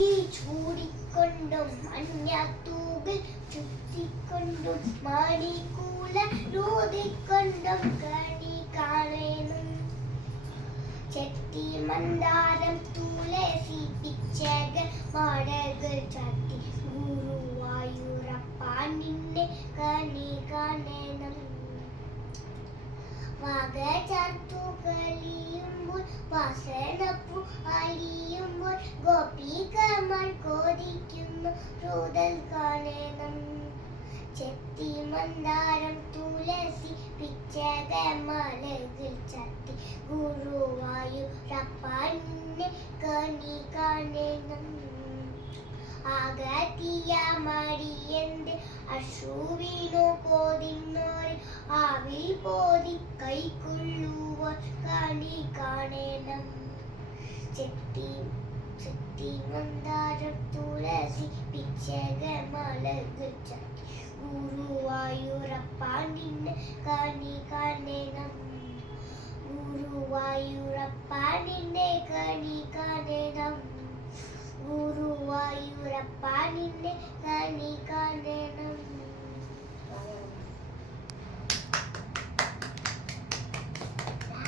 ചൂടിക്കൊണ്ടും മഞ്ഞത്തൂകിൽ ചുറ്റിക്കൊണ്ടും മണിക്കൂല നൂതിക്കൊണ്ടും കണി കാണേണം. ചെത്തി മന്ദാരം തുളസി പിച്ചക മാടകൾ ചാത്തി ഗുരുവായൂരപ്പാൻ നിന്നെ കണി കാണേണം. വക ചർത്തു കളിയുമ്പോൾ വാസനപ്പൂ അലിയുമ്പോൾ ഗോപികമാർ കോതിക്കുന്നു രുദൽ കാണേണം. ചെത്തി മന്ദാരം തുളസി പിച്ചക മാലകൾ ചാത്തി ഗുരുവായൂരപ്പാൻ നിന്നെ കണി കാണേണം. ആകത്തിയ മടിയന്റെ അശ്രുവിനു പോതിന്നോരെ ആവിൽ പോതി കൈക്കൊള്ളുവാൻ കണി കാണേണം. ചെത്തി മന്ദാരം തുളസി പിച്ചക മാലകൾ ചാത്തി ഗുരുവായൂരപ്പാൻ നിന്നെ കണി കാണേണം. ഗുരുവായൂരപ്പാൻ നിന്നെ കണി കാണേണം. ഗുരുവായൂരപ്പാൻ നിന്നെ കണി കാണേണം.